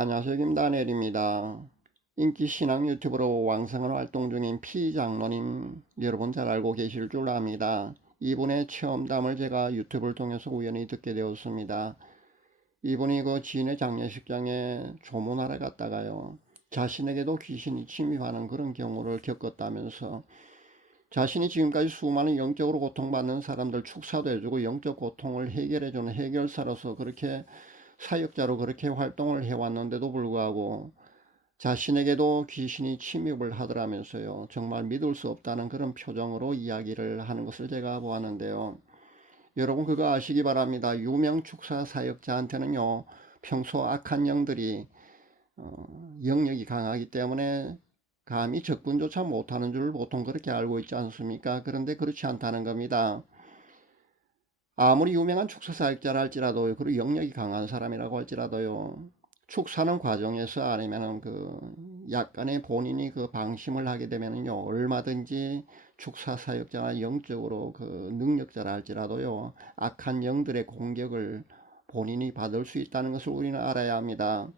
안녕하세요. 김다니엘입니다. 인기 신앙 유튜버로 왕성한 활동 중인 피장로님 여러분 잘 알고 계실 줄 압니다. 이분의 체험담을 제가 유튜브를 통해서 우연히 듣게 되었습니다. 이분이 그 지인의 장례식장에 조문하러 갔다가요, 자신에게도 귀신이 침입하는 그런 경우를 겪었다면서, 자신이 지금까지 수많은 영적으로 고통받는 사람들 축사도 해주고 영적 고통을 해결해주는 해결사로서 그렇게 사역자로 그렇게 활동을 해왔는데도 불구하고 자신에게도 귀신이 침입을 하더라면서요. 정말 믿을 수 없다는 그런 표정으로 이야기를 하는 것을 제가 보았는데요. 여러분 그거 아시기 바랍니다. 유명 축사 사역자한테는요, 평소 악한 영들이 영역이 강하기 때문에 감히 접근조차 못하는 줄 보통 그렇게 알고 있지 않습니까? 그런데 그렇지 않다는 겁니다. 아무리 유명한 축사 사역자라 할지라도요, 그리고 영역이 강한 사람이라고 할지라도요, 축사하는 과정에서 아니면은 약간의 본인이 그 방심을 하게 되면은요, 얼마든지 축사 사역자나 영적으로 능력자라 할지라도요, 악한 영들의 공격을 본인이 받을 수 있다는 것을 우리는 알아야 합니다.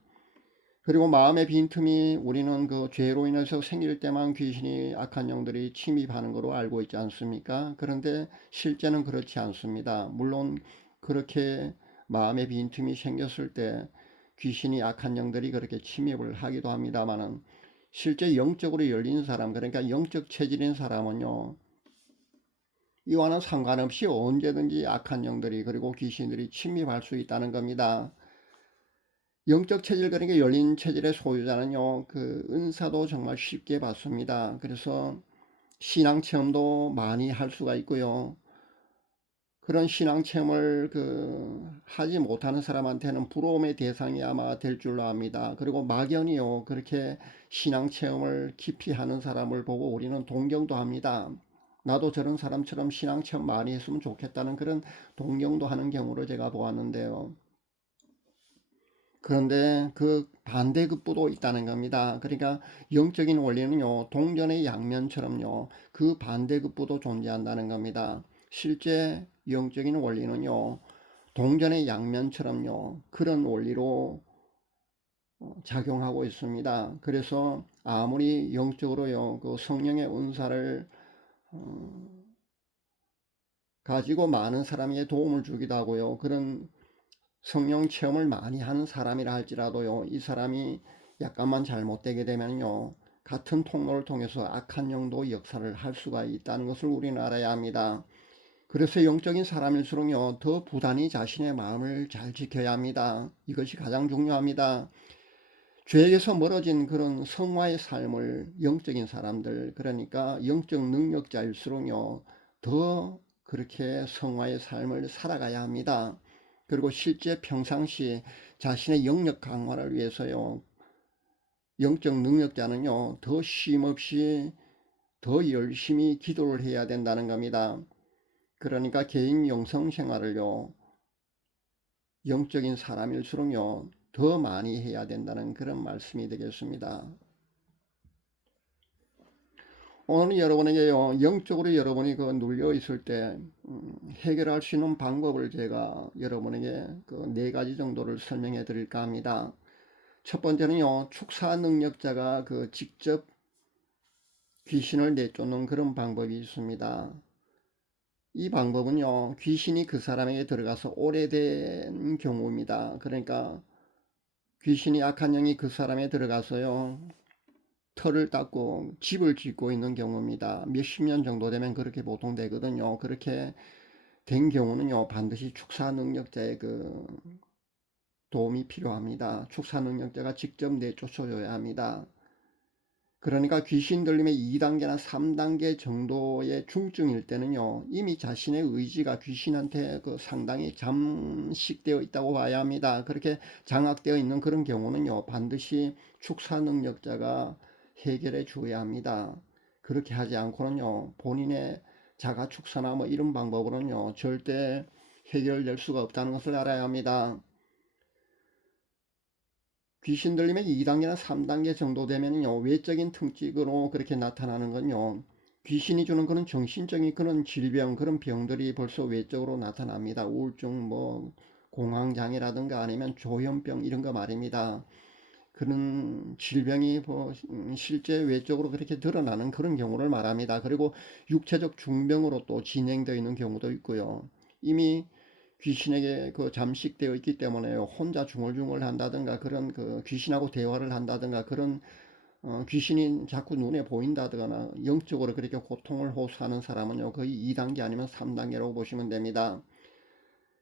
그리고 마음의 빈틈이 우리는 그 죄로 인해서 생길 때만 귀신이 악한 영들이 침입하는 것으로 알고 있지 않습니까? 그런데 실제는 그렇지 않습니다. 물론 그렇게 마음의 빈틈이 생겼을 때 귀신이 악한 영들이 그렇게 침입을 하기도 합니다만은, 실제 영적으로 열린 사람, 그러니까 영적 체질인 사람은요, 이와는 상관없이 언제든지 악한 영들이 그리고 귀신들이 침입할 수 있다는 겁니다. 영적 체질, 그러니까 열린 체질의 소유자는요, 은사도 정말 쉽게 받습니다. 그래서 신앙 체험도 많이 할 수가 있고요. 그런 신앙 체험을 하지 못하는 사람한테는 부러움의 대상이 아마 될 줄로 압니다. 그리고 막연히요, 그렇게 신앙 체험을 깊이 하는 사람을 보고 우리는 동경도 합니다. 나도 저런 사람처럼 신앙 체험 많이 했으면 좋겠다는 그런 동경도 하는 경우를 제가 보았는데요. 그런데 그 반대급부도 있다는 겁니다. 그러니까 영적인 원리는요, 동전의 양면처럼요, 그 반대급부도 존재한다는 겁니다. 실제 영적인 원리는요, 동전의 양면처럼요, 그런 원리로 작용하고 있습니다. 그래서 아무리 영적으로요, 그 성령의 은사를 가지고 많은 사람에게 도움을 주기도 하고요, 그런 성령 체험을 많이 하는 사람이라 할지라도요, 이 사람이 약간만 잘못되게 되면요, 같은 통로를 통해서 악한 영도 역사를 할 수가 있다는 것을 우리는 알아야 합니다. 그래서 영적인 사람일수록요, 더 부단히 자신의 마음을 잘 지켜야 합니다. 이것이 가장 중요합니다. 죄에서 멀어진 그런 성화의 삶을 영적인 사람들, 그러니까 영적 능력자일수록요, 더 그렇게 성화의 삶을 살아가야 합니다. 그리고 실제 평상시 자신의 영역 강화를 위해서요, 영적 능력자는요, 더 쉼없이 더 열심히 기도를 해야 된다는 겁니다. 그러니까 개인 영성 생활을요, 영적인 사람일수록요, 더 많이 해야 된다는 그런 말씀이 되겠습니다. 오늘 여러분에게요, 영적으로 여러분이 눌려 있을 때 해결할 수 있는 방법을 제가 여러분에게 네 가지 정도를 설명해 드릴까 합니다. 첫 번째는요, 축사 능력자가 직접 귀신을 내쫓는 그런 방법이 있습니다. 이 방법은요, 귀신이 그 사람에게 들어가서 오래된 경우입니다. 그러니까 귀신이, 악한 영이 그 사람에 들어가서요, 터를 닦고 집을 짓고 있는 경우입니다. 몇십 년 정도 되면 그렇게 보통 되거든요. 그렇게 된 경우는요, 반드시 축사 능력자의 도움이 필요합니다. 축사 능력자가 직접 내쫓아줘야 합니다. 그러니까 귀신 들림의 2단계나 3단계 정도의 중증일 때는요, 이미 자신의 의지가 귀신한테 상당히 잠식되어 있다고 봐야 합니다. 그렇게 장악되어 있는 그런 경우는요, 반드시 축사 능력자가 해결해 줘야 합니다. 그렇게 하지 않고는요, 본인의 자가 축사나 뭐 이런 방법으로는요, 절대 해결될 수가 없다는 것을 알아야 합니다. 귀신 들림의 2단계나 3단계 정도 되면요, 외적인 특징으로 그렇게 나타나는 건요, 귀신이 주는 그런 정신적인 그런 질병, 그런 병들이 벌써 외적으로 나타납니다. 우울증, 공황장애라든가 아니면 조현병 이런 거 말입니다. 그런 질병이 실제 외적으로 그렇게 드러나는 그런 경우를 말합니다. 그리고 육체적 중병으로 또 진행되어 있는 경우도 있고요. 이미 귀신에게 잠식되어 있기 때문에 혼자 중얼중얼 한다든가 그런 귀신하고 대화를 한다든가 그런 귀신이 자꾸 눈에 보인다거나 영적으로 그렇게 고통을 호소하는 사람은요 거의 2단계 아니면 3단계라고 보시면 됩니다.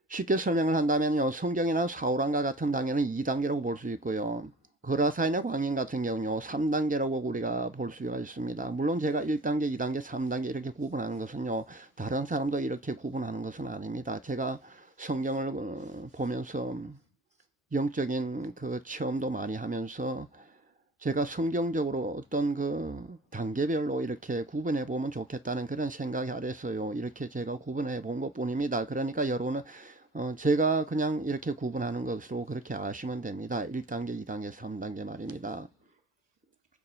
쉽게 설명을 한다면요 성경이나 사울왕과 같은 단계는 2단계라고 볼 수 있고요. 거라사인의 광인 같은 경우는요 3단계라고 우리가 볼 수가 있습니다. 물론 제가 1단계, 2단계, 3단계 이렇게 구분하는 것은요 다른 사람도 이렇게 구분하는 것은 아닙니다. 제가 성경을 보면서 영적인 체험도 많이 하면서 제가 성경적으로 어떤 단계별로 이렇게 구분해 보면 좋겠다는 그런 생각이 아래서요 이렇게 제가 구분해 본 것 뿐입니다. 그러니까 여러분은 제가 그냥 이렇게 구분하는 것으로 그렇게 아시면 됩니다. 1단계, 2단계, 3단계 말입니다.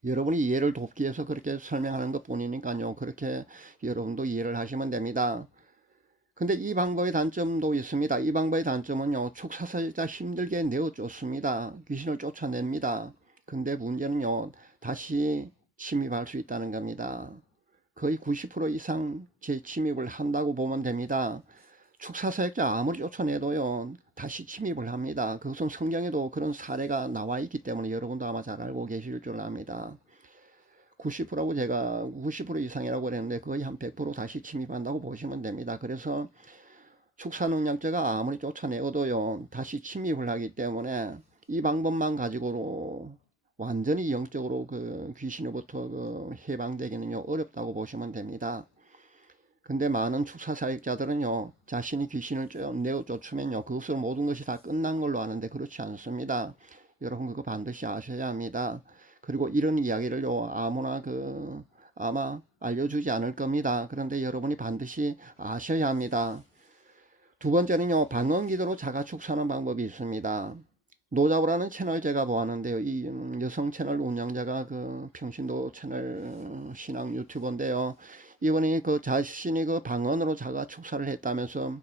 여러분이 이해를 돕기 위해서 그렇게 설명하는 것 뿐이니까요. 그렇게 여러분도 이해를 하시면 됩니다. 근데 이 방법의 단점도 있습니다. 이 방법의 단점은요. 축사살자 힘들게 내어 쫓습니다. 귀신을 쫓아냅니다. 근데 문제는요. 다시 침입할 수 있다는 겁니다. 거의 90% 이상 재침입을 한다고 보면 됩니다. 축사사역자 아무리 쫓아내도요. 다시 침입을 합니다. 그것은 성경에도 그런 사례가 나와 있기 때문에 여러분도 아마 잘 알고 계실 줄 압니다. 90%라고 제가 90% 이상이라고 그랬는데 거의 한 100% 다시 침입한다고 보시면 됩니다. 그래서 축사능력자가 아무리 쫓아내어도요 다시 침입을 하기 때문에 이 방법만 가지고로 완전히 영적으로 귀신으로부터 해방되기는요 어렵다고 보시면 됩니다. 근데 많은 축사사역자들은요 자신이 귀신을 내어 쫓으면요 그것으로 모든 것이 다 끝난 걸로 아는데 그렇지 않습니다. 여러분 그거 반드시 아셔야 합니다. 그리고 이런 이야기를요 아무나 아마 알려주지 않을 겁니다. 그런데 여러분이 반드시 아셔야 합니다. 두 번째는요 방언기도로 자가축사하는 방법이 있습니다. 노자보라는 채널 제가 보았는데요. 이 여성 채널 운영자가 평신도 채널 신앙 유튜버인데요. 이분이 자신이 방언으로 자가 축사를 했다면서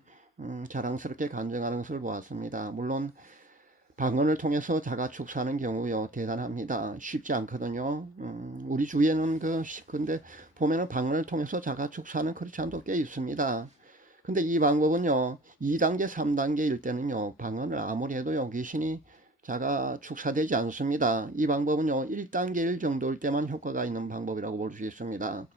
자랑스럽게 간증하는 것을 보았습니다. 물론 방언을 통해서 자가 축사하는 경우요 대단합니다. 쉽지 않거든요. 우리 주위에는 근데 보면은 방언을 통해서 자가 축사하는 크리스찬도 꽤 있습니다. 근데 이 방법은요 2단계 3단계일 때는요 방언을 아무리 해도요 귀신이 자가 축사되지 않습니다. 이 방법은요 1단계일 정도일 때만 효과가 있는 방법이라고 볼 수 있습니다.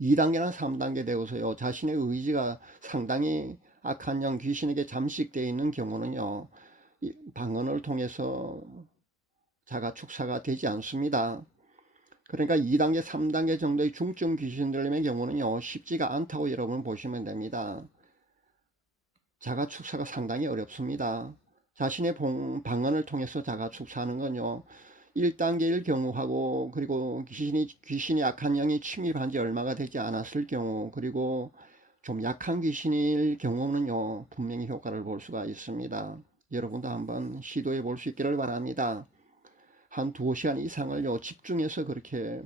2단계나 3단계 되고서요 자신의 의지가 상당히 악한 영 귀신에게 잠식되어 있는 경우는요 방언을 통해서 자가 축사가 되지 않습니다. 그러니까 2단계 3단계 정도의 중증 귀신들의 경우는요 쉽지가 않다고 여러분 보시면 됩니다. 자가 축사가 상당히 어렵습니다. 자신의 방언을 통해서 자가 축사하는 건요 1단계일 경우하고 그리고 귀신이 약한 영이 침입한 지 얼마가 되지 않았을 경우 그리고 좀 약한 귀신일 경우는요 분명히 효과를 볼 수가 있습니다. 여러분도 한번 시도해 볼 수 있기를 바랍니다. 한 2시간 이상을요 집중해서 그렇게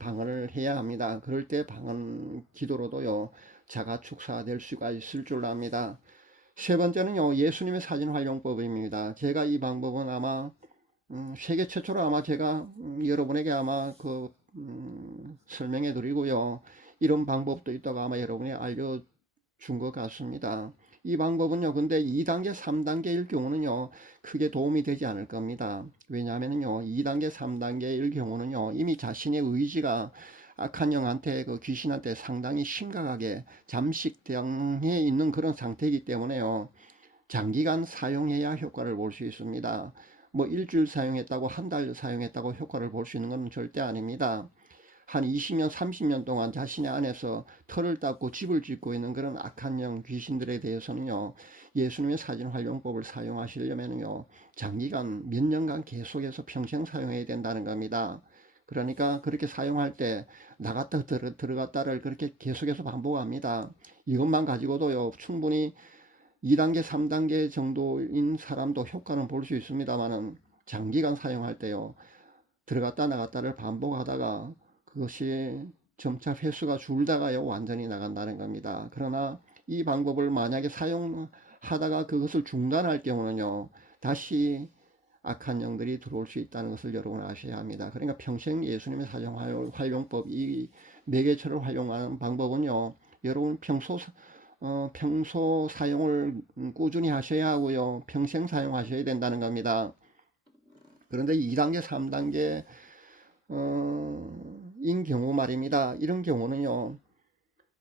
방언을 해야 합니다. 그럴 때 방언 기도로도요 자가 축사될 수가 있을 줄 압니다. 세 번째는요 예수님의 사진 활용법입니다. 제가 이 방법은 아마 세계 최초로 아마 제가 여러분에게 아마 설명해 드리고요 이런 방법도 있다고 아마 여러분이 알려준 것 같습니다. 이 방법은요 근데 2단계 3단계일 경우는요 크게 도움이 되지 않을 겁니다. 왜냐하면요 2단계 3단계일 경우는요 이미 자신의 의지가 악한 영한테 귀신한테 상당히 심각하게 잠식당해 있는 그런 상태이기 때문에요 장기간 사용해야 효과를 볼 수 있습니다. 뭐 일주일 사용했다고 한 달 사용했다고 효과를 볼 수 있는 건 절대 아닙니다. 한 20년 30년 동안 자신의 안에서 털을 닦고 집을 짓고 있는 그런 악한 영 귀신들에 대해서는요 예수님의 사진 활용법을 사용하시려면요 장기간 몇 년간 계속해서 평생 사용해야 된다는 겁니다. 그러니까 그렇게 사용할 때 나갔다 들어갔다를 그렇게 계속해서 반복합니다. 이것만 가지고도요 충분히 2단계 3단계 정도인 사람도 효과는 볼 수 있습니다만은 장기간 사용할 때요 들어갔다 나갔다를 반복하다가 그것이 점차 횟수가 줄다가요 완전히 나간다는 겁니다. 그러나 이 방법을 만약에 사용하다가 그것을 중단할 경우는요 다시 악한 영들이 들어올 수 있다는 것을 여러분 아셔야 합니다. 그러니까 평생 예수님의 사정 활용법, 이 매개체를 활용하는 방법은요, 여러분 평소 사용을 꾸준히 하셔야 하고요, 평생 사용하셔야 된다는 겁니다. 그런데 2단계, 3단계 인 경우 말입니다. 이런 경우는요,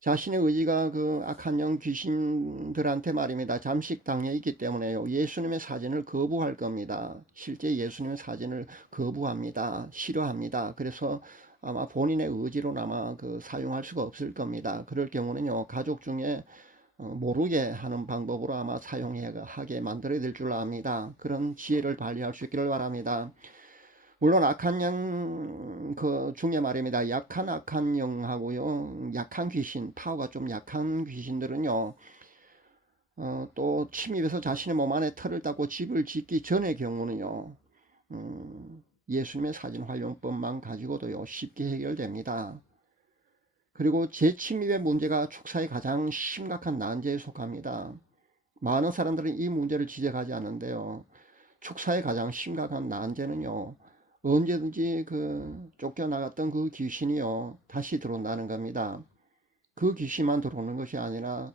자신의 의지가 그 악한 영 귀신들한테 말입니다. 잠식당해 있기 때문에요, 예수님의 사진을 거부할 겁니다. 실제 예수님의 사진을 거부합니다. 싫어합니다. 그래서 아마 본인의 의지로 아마 그 사용할 수가 없을 겁니다. 그럴 경우는요, 가족 중에 모르게 하는 방법으로 아마 사용하게 만들어야 될 줄 압니다. 그런 지혜를 발휘할 수 있기를 바랍니다. 물론 악한 영 그 중에 말입니다. 약한 악한 영하고요, 약한 귀신, 파워가 좀 약한 귀신들은요, 또 침입해서 자신의 몸 안에 털을 닦고 집을 짓기 전의 경우는요, 예수님의 사진 활용법만 가지고도요, 쉽게 해결됩니다. 그리고 재침입의 문제가 축사의 가장 심각한 난제에 속합니다. 많은 사람들은 이 문제를 지적하지 않는데요, 축사의 가장 심각한 난제는요, 언제든지 그 쫓겨나갔던 그 귀신이요, 다시 들어온다는 겁니다. 그 귀신만 들어오는 것이 아니라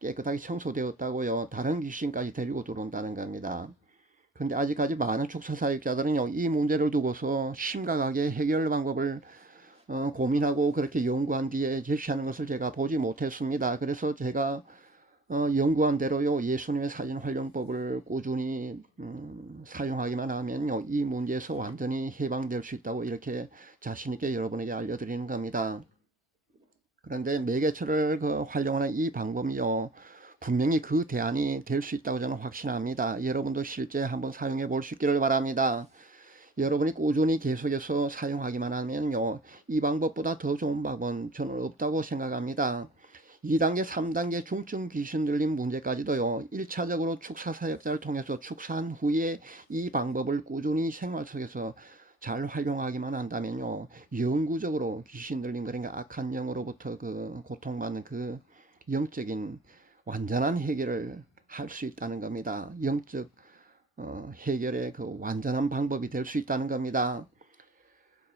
깨끗하게 청소되었다고요, 다른 귀신까지 데리고 들어온다는 겁니다. 그런데 아직까지 많은 축사 사역자들은요, 이 문제를 두고서 심각하게 해결 방법을 고민하고 그렇게 연구한 뒤에 제시하는 것을 제가 보지 못했습니다. 그래서 제가 연구한 대로요, 예수님의 사진 활용법을 꾸준히 사용하기만 하면요, 이 문제에서 완전히 해방될 수 있다고 이렇게 자신있게 여러분에게 알려드리는 겁니다. 그런데 매개체를 그 활용하는 이 방법이요, 분명히 그 대안이 될 수 있다고 저는 확신합니다. 여러분도 실제 한번 사용해 볼 수 있기를 바랍니다. 여러분이 꾸준히 계속해서 사용하기만 하면요, 이 방법보다 더 좋은 방법은 저는 없다고 생각합니다. 2단계, 3단계 중증 귀신 들림 문제까지도요, 1차적으로 축사 사역자를 통해서 축사한 후에 이 방법을 꾸준히 생활 속에서 잘 활용하기만 한다면요, 영구적으로 귀신 들림, 그러니까 악한 영으로부터 그 고통받는 그 영적인 완전한 해결을 할 수 있다는 겁니다. 영적 해결의 그 완전한 방법이 될 수 있다는 겁니다.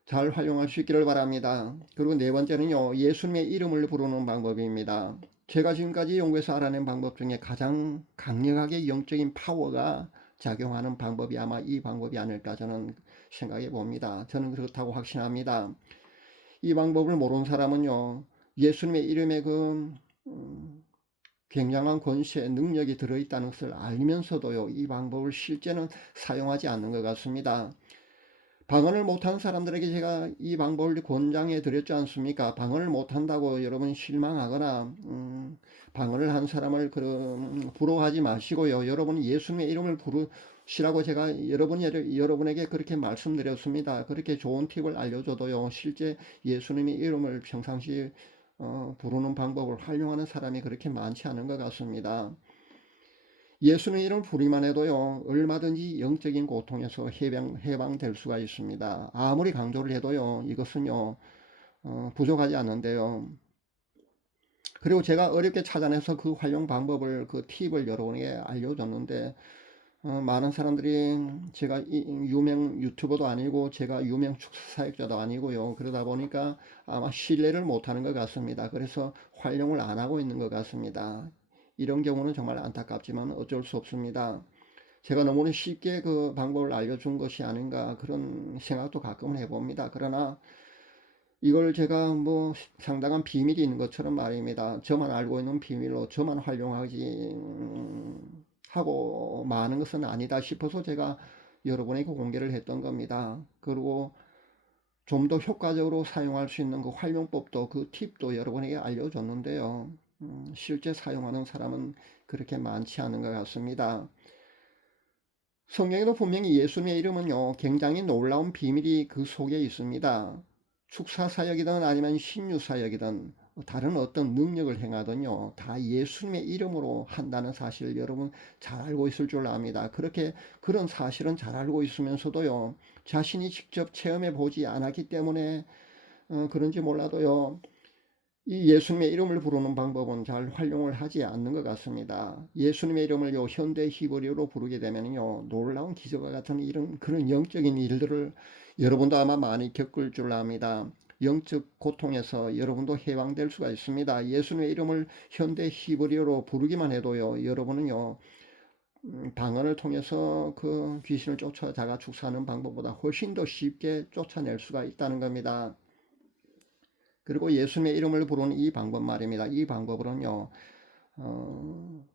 잘 활용할 수 있기를 바랍니다. 그리고 네 번째는요, 예수님의 이름을 부르는 방법입니다. 제가 지금까지 연구해서 알아낸 방법 중에 가장 강력하게 영적인 파워가 작용하는 방법이 아마 이 방법이 아닐까 저는 생각해 봅니다. 저는 그렇다고 확신합니다. 이 방법을 모르는 사람은요, 예수님의 이름에 그 굉장한 권세, 능력이 들어있다는 것을 알면서도요, 이 방법을 실제는 사용하지 않는 것 같습니다. 방언을 못하는 사람들에게 제가 이 방법을 권장해 드렸지 않습니까? 방언을 못한다고 여러분 실망하거나 방언을 한 사람을 부러워하지 마시고요, 여러분 예수님의 이름을 부르시라고 제가 여러분에게 그렇게 말씀드렸습니다. 그렇게 좋은 팁을 알려줘도요, 실제 예수님의 이름을 평상시 부르는 방법을 활용하는 사람이 그렇게 많지 않은 것 같습니다. 예수는 이름 부르기만 해도요, 얼마든지 영적인 고통에서 해방될 수가 있습니다. 아무리 강조를 해도요, 이것은요, 부족하지 않는데요. 그리고 제가 어렵게 찾아내서 그 활용 방법을, 그 팁을 여러분에게 알려줬는데, 많은 사람들이, 제가 유명 유튜버도 아니고 제가 유명 축사사역자도 아니고요, 그러다 보니까 아마 신뢰를 못하는 것 같습니다. 그래서 활용을 안 하고 있는 것 같습니다. 이런 경우는 정말 안타깝지만 어쩔 수 없습니다. 제가 너무나 쉽게 그 방법을 알려준 것이 아닌가 그런 생각도 가끔은 해봅니다. 그러나 이걸 제가 뭐 상당한 비밀이 있는 것처럼 말입니다. 저만 알고 있는 비밀로 저만 활용하지 하고 많은 것은 아니다 싶어서 제가 여러분에게 공개를 했던 겁니다. 그리고 좀 더 효과적으로 사용할 수 있는 그 활용법도, 그 팁도 여러분에게 알려줬는데요, 실제 사용하는 사람은 그렇게 많지 않은 것 같습니다. 성경에도 분명히 예수님의 이름은요, 굉장히 놀라운 비밀이 그 속에 있습니다. 축사사역이든 아니면 신유사역이든 다른 어떤 능력을 행하든요, 다 예수님의 이름으로 한다는 사실을 여러분 잘 알고 있을 줄 압니다. 그런 사실은 잘 알고 있으면서도요, 자신이 직접 체험해 보지 않았기 때문에 그런지 몰라도요, 이 예수님의 이름을 부르는 방법은 잘 활용을 하지 않는 것 같습니다. 예수님의 이름을요, 현대 히브리어로 부르게 되면요, 놀라운 기적과 같은 이런 그런 영적인 일들을 여러분도 아마 많이 겪을 줄 압니다. 영적 고통에서 여러분도 해방될 수가 있습니다. 예수님의 이름을 현대 히브리어로 부르기만 해도요, 여러분은요, 방언을 통해서 그 귀신을 쫓아다가 축사하는 방법보다 훨씬 더 쉽게 쫓아낼 수가 있다는 겁니다. 그리고 예수님의 이름을 부르는 이 방법 말입니다. 이 방법으로는요,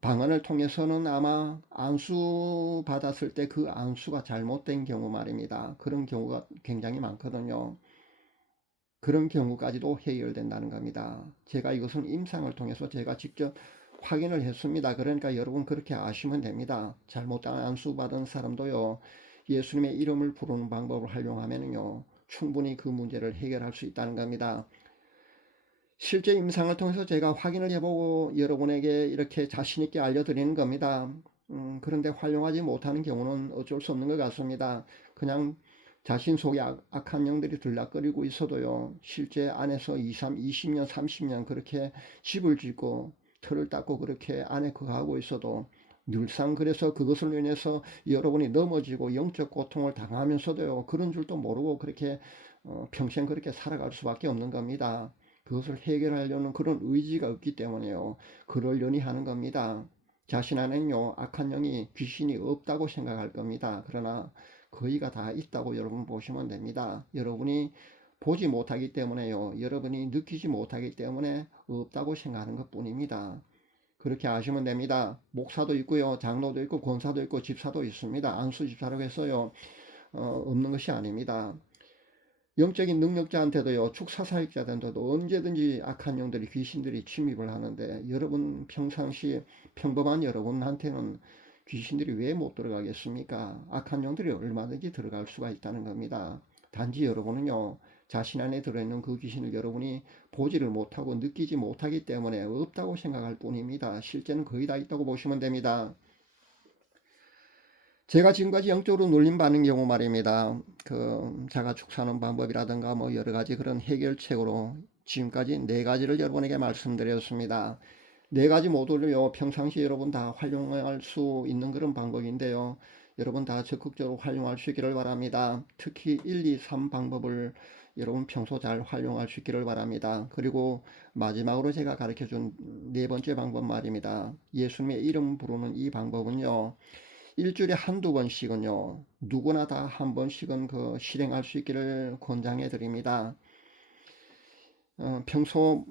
방언을 통해서는 아마 안수 받았을 때 그 안수가 잘못된 경우 말입니다. 그런 경우가 굉장히 많거든요. 그런 경우까지도 해결된다는 겁니다. 제가 이것은 임상을 통해서 제가 직접 확인을 했습니다. 그러니까 여러분 그렇게 아시면 됩니다. 잘못된 안수 받은 사람도요, 예수님의 이름을 부르는 방법을 활용하면요, 충분히 그 문제를 해결할 수 있다는 겁니다. 실제 임상을 통해서 제가 확인을 해보고 여러분에게 이렇게 자신있게 알려드리는 겁니다. 그런데 활용하지 못하는 경우는 어쩔 수 없는 것 같습니다. 그냥 자신 속에 악한 영들이 들락거리고 있어도요, 실제 안에서 20년, 30년 그렇게 집을 짓고 틀을 닦고 그렇게 안에 거하고 있어도 늘상 그래서 그것을 인해서 여러분이 넘어지고 영적 고통을 당하면서도요, 그런 줄도 모르고 그렇게 평생 그렇게 살아갈 수밖에 없는 겁니다. 그것을 해결하려는 그런 의지가 없기 때문에요, 그러려니 하는 겁니다. 자신 안에는요, 악한 영이 귀신이 없다고 생각할 겁니다. 그러나 거의가 다 있다고 여러분 보시면 됩니다. 여러분이 보지 못하기 때문에요, 여러분이 느끼지 못하기 때문에 없다고 생각하는 것 뿐입니다. 그렇게 아시면 됩니다. 목사도 있고요, 장로도 있고 권사도 있고 집사도 있습니다. 안수집사라고 해서요, 없는 것이 아닙니다. 영적인 능력자한테도요, 축사사역자한테도 언제든지 악한 영들이, 귀신들이 침입을 하는데, 여러분 평상시 평범한 여러분한테는 귀신들이 왜 못 들어가겠습니까? 악한 영들이 얼마든지 들어갈 수가 있다는 겁니다. 단지 여러분은요, 자신 안에 들어있는 그 귀신을 여러분이 보지를 못하고 느끼지 못하기 때문에 없다고 생각할 뿐입니다. 실제는 거의 다 있다고 보시면 됩니다. 제가 지금까지 영적으로 눌림받는 경우 말입니다. 그 자가 축사하는 방법이라든가 뭐 여러 가지 그런 해결책으로 지금까지 네 가지를 여러분에게 말씀드렸습니다. 네 가지 모두를요, 평상시 여러분 다 활용할 수 있는 그런 방법인데요, 여러분 다 적극적으로 활용할 수 있기를 바랍니다. 특히 1, 2, 3 방법을 여러분 평소 잘 활용할 수 있기를 바랍니다. 그리고 마지막으로 제가 가르쳐 준 네 번째 방법 말입니다. 예수님의 이름 부르는 이 방법은요, 일주일에 한두 번씩은요, 누구나 다 한 번씩은 그 실행할 수 있기를 권장해 드립니다. 평소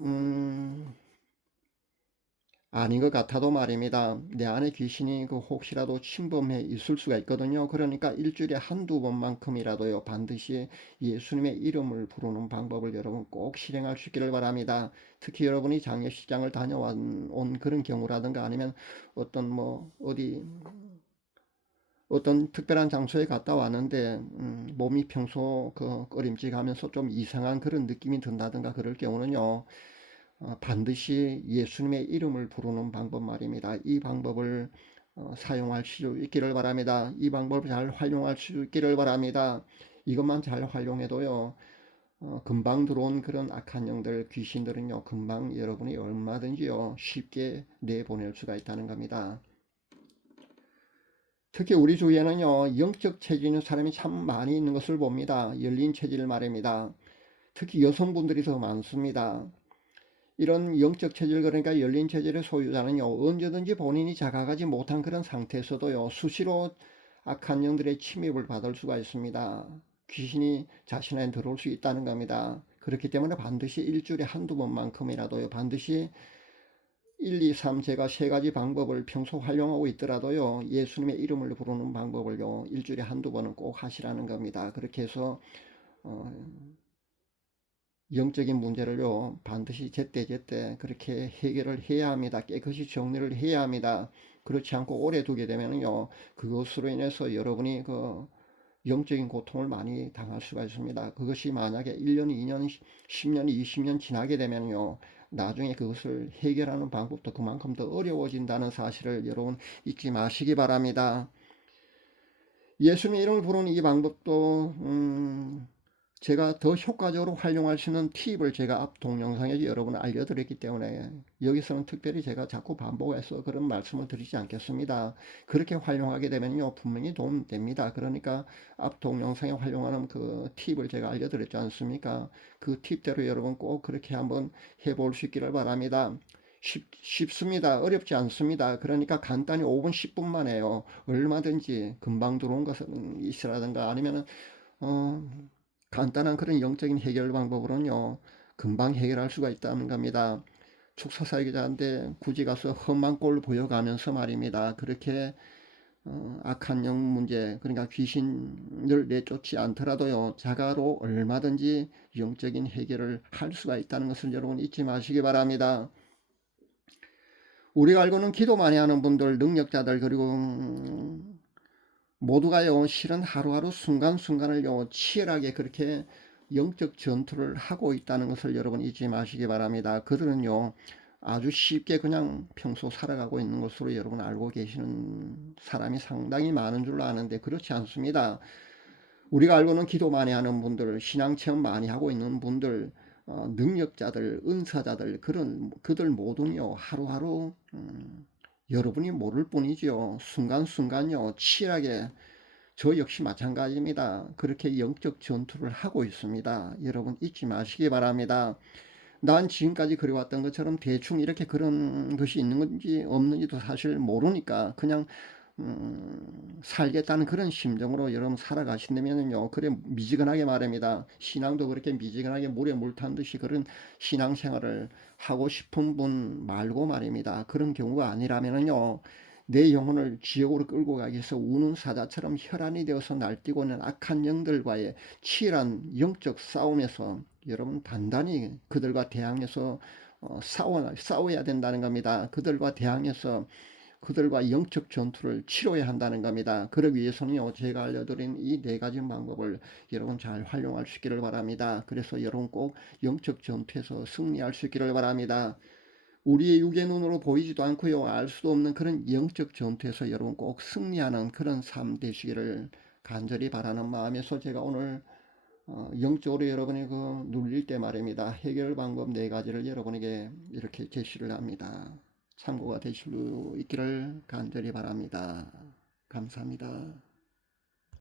아닌 것 같아도 말입니다, 내 안에 귀신이 그 혹시라도 침범해 있을 수가 있거든요. 그러니까 일주일에 한두 번만큼이라도요, 반드시 예수님의 이름을 부르는 방법을 여러분 꼭 실행할 수 있기를 바랍니다. 특히 여러분이 장례식장을 다녀온 그런 경우라든가 아니면 어떤 뭐 어떤 특별한 장소에 갔다 왔는데 몸이 평소 그 꺼림직하면서 좀 이상한 그런 느낌이 든다든가 그럴 경우는요, 반드시 예수님의 이름을 부르는 방법 말입니다. 이 방법을 사용할 수 있기를 바랍니다. 이 방법을 잘 활용할 수 있기를 바랍니다. 이것만 잘 활용해도요, 금방 들어온 그런 악한 영들, 귀신들은요, 금방 여러분이 얼마든지요, 쉽게 내보낼 수가 있다는 겁니다. 특히 우리 주위에는요, 영적 체질 있는 사람이 참 많이 있는 것을 봅니다. 열린 체질 말입니다. 특히 여성분들이 더 많습니다. 이런 영적 체질, 그러니까 열린 체질의 소유자는요, 언제든지 본인이 자각하지 못한 그런 상태에서도요, 수시로 악한 영들의 침입을 받을 수가 있습니다. 귀신이 자신 안에 들어올 수 있다는 겁니다. 그렇기 때문에 반드시 일주일에 한두 번만큼이라도요, 반드시 1, 2, 3 제가 세 가지 방법을 평소 활용하고 있더라도요, 예수님의 이름을 부르는 방법을요, 일주일에 한두 번은 꼭 하시라는 겁니다. 그렇게 해서 영적인 문제를요, 반드시 제때제때 그렇게 해결을 해야 합니다. 깨끗이 정리를 해야 합니다. 그렇지 않고 오래 두게 되면요, 그것으로 인해서 여러분이 그 영적인 고통을 많이 당할 수가 있습니다. 그것이 만약에 1년, 2년, 10년, 20년 지나게 되면요, 나중에 그것을 해결하는 방법도 그만큼 더 어려워진다는 사실을 여러분 잊지 마시기 바랍니다. 예수님의 이름을 부르는 이 방법도 제가 더 효과적으로 활용할 수 있는 팁을 제가 앞 동영상에 여러분 알려드렸기 때문에 여기서는 특별히 제가 자꾸 반복해서 그런 말씀을 드리지 않겠습니다. 그렇게 활용하게 되면요 분명히 도움됩니다. 그러니까 앞 동영상에 활용하는 그 팁을 제가 알려드렸지 않습니까? 그 팁대로 여러분 꼭 그렇게 한번 해볼 수 있기를 바랍니다. 쉽습니다. 어렵지 않습니다. 그러니까 간단히 5분 10분만 해요. 얼마든지 금방 들어온 것은 있으라든가 아니면은 어, 간단한 그런 영적인 해결 방법으로는요 금방 해결할 수가 있다는 겁니다. 축사사기자인데 굳이 가서 험한 꼴 보여가면서 말입니다. 그렇게 악한 영 문제 그러니까 귀신을 내쫓지 않더라도요 자가로 얼마든지 영적인 해결을 할 수가 있다는 것을 여러분 잊지 마시기 바랍니다. 우리가 알고는 기도 많이 하는 분들 능력자들 그리고 모두가요 실은 하루하루 순간순간을요 치열하게 그렇게 영적 전투를 하고 있다는 것을 여러분 잊지 마시기 바랍니다. 그들은요 아주 쉽게 그냥 평소 살아가고 있는 것으로 여러분 알고 계시는 사람이 상당히 많은 줄 아는데 그렇지 않습니다. 우리가 알고는 기도 많이 하는 분들 신앙체험 많이 하고 있는 분들 능력자들 은사자들 그런 그들 모두는요 하루하루 여러분이 모를 뿐이죠. 순간순간요 치열하게 저 역시 마찬가지입니다. 그렇게 영적 전투를 하고 있습니다. 여러분 잊지 마시기 바랍니다. 난 지금까지 그래왔던 것처럼 대충 이렇게 그런 것이 있는 건지 없는지도 사실 모르니까 그냥 살겠다는 그런 심정으로 여러분 살아가신다면요 그래 미지근하게 말합니다. 신앙도 그렇게 미지근하게 물에 물 탄 듯이 그런 신앙생활을 하고 싶은 분 말고 말입니다. 그런 경우가 아니라면요 내 영혼을 지옥으로 끌고 가기 위해서 우는 사자처럼 혈안이 되어서 날뛰고 있는 악한 영들과의 치열한 영적 싸움에서 여러분 단단히 그들과 대항해서 싸워야 된다는 겁니다. 그들과 대항해서 그들과 영적 전투를 치러야 한다는 겁니다. 그러기 위해서는요 제가 알려드린 이 네 가지 방법을 여러분 잘 활용할 수 있기를 바랍니다. 그래서 여러분 꼭 영적 전투에서 승리할 수 있기를 바랍니다. 우리의 육의 눈으로 보이지도 않고요 알 수도 없는 그런 영적 전투에서 여러분 꼭 승리하는 그런 삶 되시기를 간절히 바라는 마음에서 제가 오늘 영적으로 여러분이 그 눌릴 때 말입니다. 해결 방법 네 가지를 여러분에게 이렇게 제시를 합니다. 참고가 되실 수 있기를 간절히 바랍니다. 감사합니다.